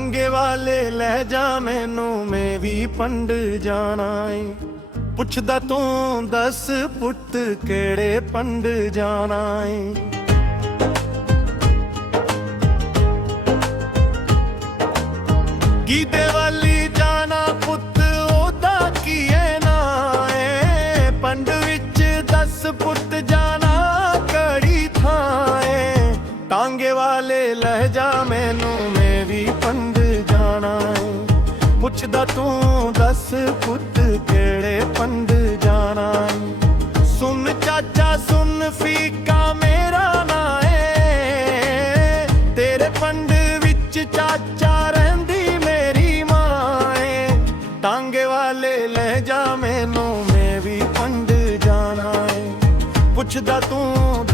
टांगे वाले लै जा मैनू मैं भी पंड जाना है। पुछदा तू दस पुत केड़े पंड जाना है। गीदे वाली जाना पुत ओदा की है ना है। पंड विच दस पुत जाना कड़ी थाए। टांगे वाले लै जा मैनू मैं भी पंड जाना है। पुछदा तू दस पुत केड़े पंड जाना है। सुन चाचा सुन फीका मेरा ना है। तेरे पंड विच चाचा रहिंदी मेरी मां है। टांगे वाले ले जा मैनू मैं भी पंड जाना है। पुछदा तू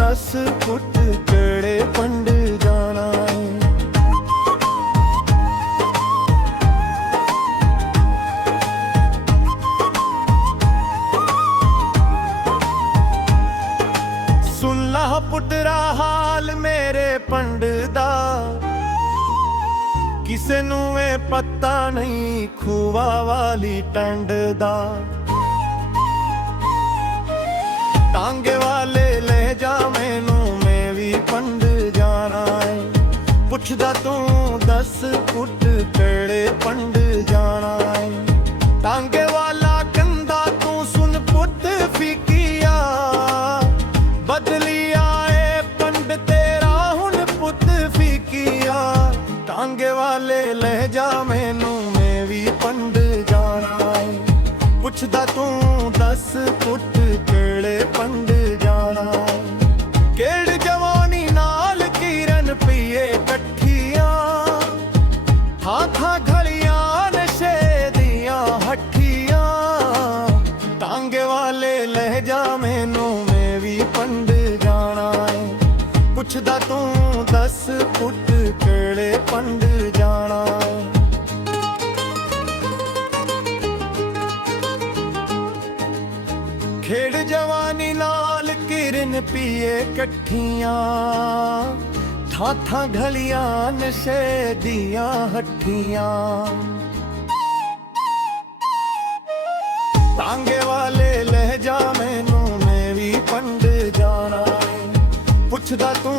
दस पुत केड़े पंड जाना है। सुन ला पुटरा हाल मेरे पंड दा। किसे नू ए पता नहीं खूवा वाली टंड दा। टांगे वाले ले जा मैनू मैं भी पंड जाना है। पुछदा तू दस पुत केड़े पंड जाना है। टांगे वाला कंधा तू सुन पुत फीकिया। बदली आए पंड तेरा हुन पुत फीकिया। टांगे वाले ले जा मैनू मैं भी पंड जाना है। पुछदा तू दस पुत केड़े पंड जाना है। केड़ जवानी नाल किरण पिए कट्ठियां। था घलियां नशे दियां हट्ठियां। टांगे वाले ले जा मैनू मैं भी पंड जाना है। पुछदा तू दस पुत केड़े पंड जाना है। खेड़ जवानी नाल किरण पिए कट्ठियां। था घलियां नशे दियां हट्ठियां। टांगे वाले ले जा मैनू मैं भी पंड जाना है। पुछदा तू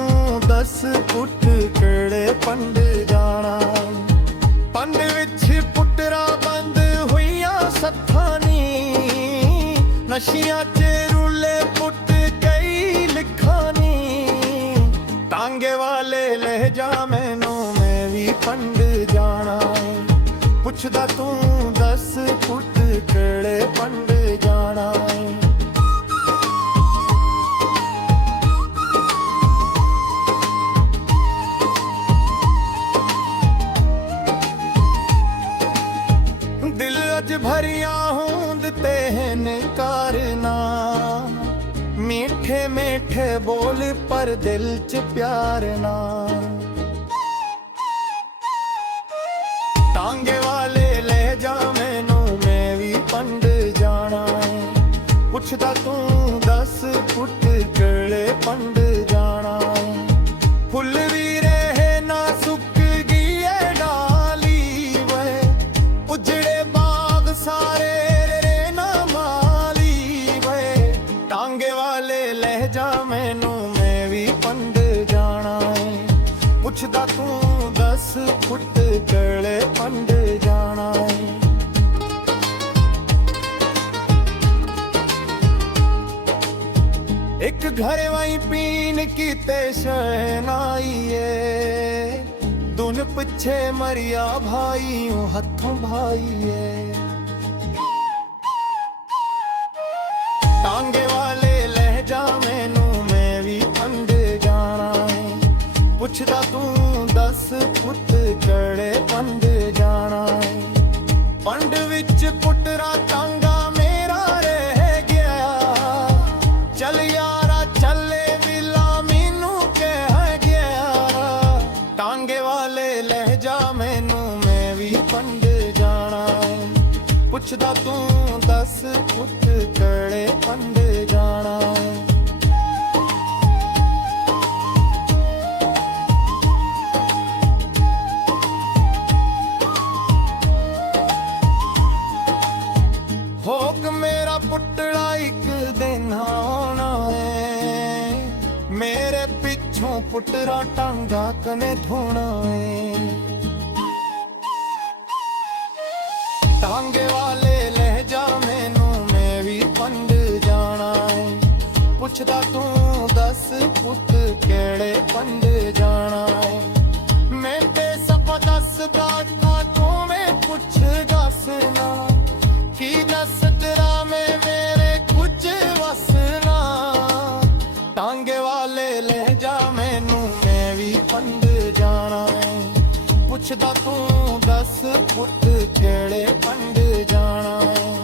दस पुत केड़े पंड जाना है। पंड विच पुटरा बंद हुईया सत्थानी। नशियां च रुले पुट कई लिखानी। टांगे वाले ले जा मैनू मैं भी पंड जाना है। पुछदा तू दस पुत केड़े पंड जाना है। दिल अज भरिया होंद तेहन कारना। मीठे मीठे बोल पर दिल च प्यार ना। टांगे वाले ले जा मैनू मैं भी पंड जाना है। पुछदा तू दस पुत केड़े पंड जाना है। फुल भी रहे ना सुक गई डाली वे। उजड़े बाग सारे रे ना माली वे। टांगे वाले ले जा मैनू मैं भी पंड जाना है। पुछदा तू दस पुत केड़े पंड जाना है। एक घर वही पीन की ते शहनाइए। दुन पिछे मरिया भाई हथों भाईए। टांगे वाले ले जा मैनू मैं भी पंड जाना है। पुछदा तू दस पुत केड़े पंड जाना है। पंड विच पुटरा टांगा मेरा रह गया। चल यारा चले विला मैनू कह गया। टांगे वाले ले जा मैनू मैं भी पंड जाना है। पुछदा तू दस पुत केड़े पंड जाना है। ਪੁੱਤੜਾ ਇੱਕ ਦਿਨ ਆਉਣਾ ਏ, ਮੇਰੇ ਪਿੱਛੋਂ ਪੁੱਤਰਾ ਟਾਂਗਾ ਕਨੇ ਧੋਣਾ ਏ। ਟਾਂਗੇ ਵਾਲੇ ਲੈ ਜਾ ਮੈਨੂੰ, ਮੈਂ ਵੀ ਪੰਡ ਜਾਣਾ ਏ। ਪੁੱਛਦਾ ਤੂੰ ਦੱਸ ਪੁੱਤ ਕਿਹੜੇ ਪੰਡ ਜਾਣਾ ਏ। ਮੈਂ ਤੇ ਸਭ ਦੱਸਦਾ ਥਾ ਤੂੰ ਮੈਂ ਪੁੱਛ ਦੱਸਣਾ, ਕੀ ਦੱਸ ਤੇਰਾ ਮੈਂ ਮੇਰੇ ਕੁਝ ਵਸਣਾ। ਟਾਂਗੇ ਵਾਲੇ ਲੈ ਜਾ ਮੈਨੂੰ, ਮੈਂ ਵੀ ਪੰਡ ਜਾਣਾ ਏ। ਪੁੱਛਦਾ ਤੂੰ ਦੱਸ ਪੁੱਤ ਕਿਹੜੇ ਪੰਡ ਜਾਣਾ ਏ।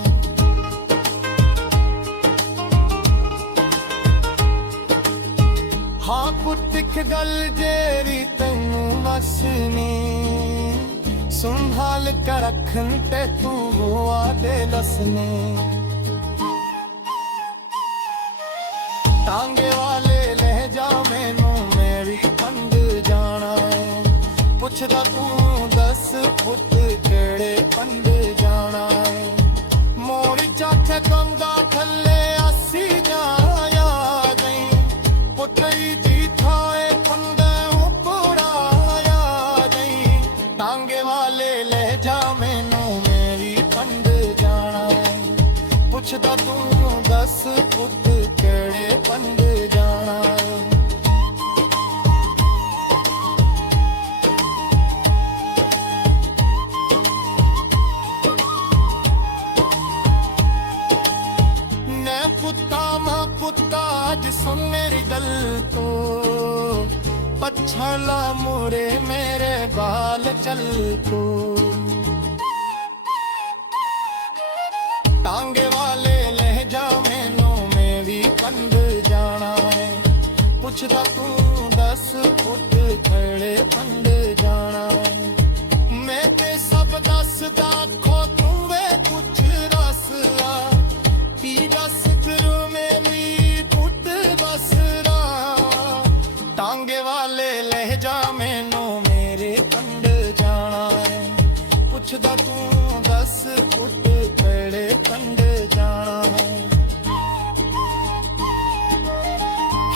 ਹਾਂ ਪੁੱਤ ਇੱਕ ਗੱਲ ਜਿਹੜੀ ਤੈਨੂੰ ਵਸਣੀ, ਸੰਭਾਲ ਕੇ ਰੱਖਣ ਤੇ ਤੂੰ ਆਦੇ ਲਸਨੇ। ਟਾਂਗੇ ਵਾਲੇ ਲੈ ਜਾ ਮੈਨੂੰ, ਮੈਂ ਵੀ ਪੰਡ ਜਾਣਾ ਏ। ਪੁੱਛਦਾ ਤੂੰ ਦੱਸ ਪੁੱਤ ਕਿਹੜੇ ਪੰਡ ਜਾਣਾ ਏ। ਮੋੜ ਚਾਚਾ ਕੰਗਾ ਥੱਲੇ ਅਸੀਂ ਜਾਇਆ ਗਈ, ਪੁੱਤਰੀ ਜੀ ਥਾਏ ਪੰਡੇ ਉਪਰਾਇਆ ਗਈ। ਟਾਂਗੇ ਵਾਲੇ ਲੈ ਜਾ ਮੈਨੂੰ, ਮੈਂ ਵੀ ਪੰਡ ਜਾਣਾ ਏ। ਪੁੱਛਦਾ ਤੂੰ ਦੱਸ ਪੁੱਤ ਕਿਹੜੇ ਪੰਡ ਜਾਣਾ ਏ। पुत्ता आज सुन मेरी गल तो, पछला मोरे मेरे बाल चल को। टांगे वाले ले जा मैनू, मैं भी पंड जाना है। पुछदा तू दस पुत खड़े पंड जाना है। मैं ते सब दसदा खो तू वे कुछ दस ला, की दस करूं मेरी पुत बसरा। टांगे वाले ले जा मैनू, मेरे पंड जाना है। पुछदा तू दस पुत केड़े पंड जाना है।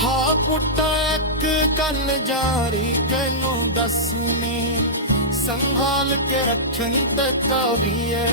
हाँ पुत्ता एक गल जारी कैनू दसनी, संभाल के रखन तक भी है।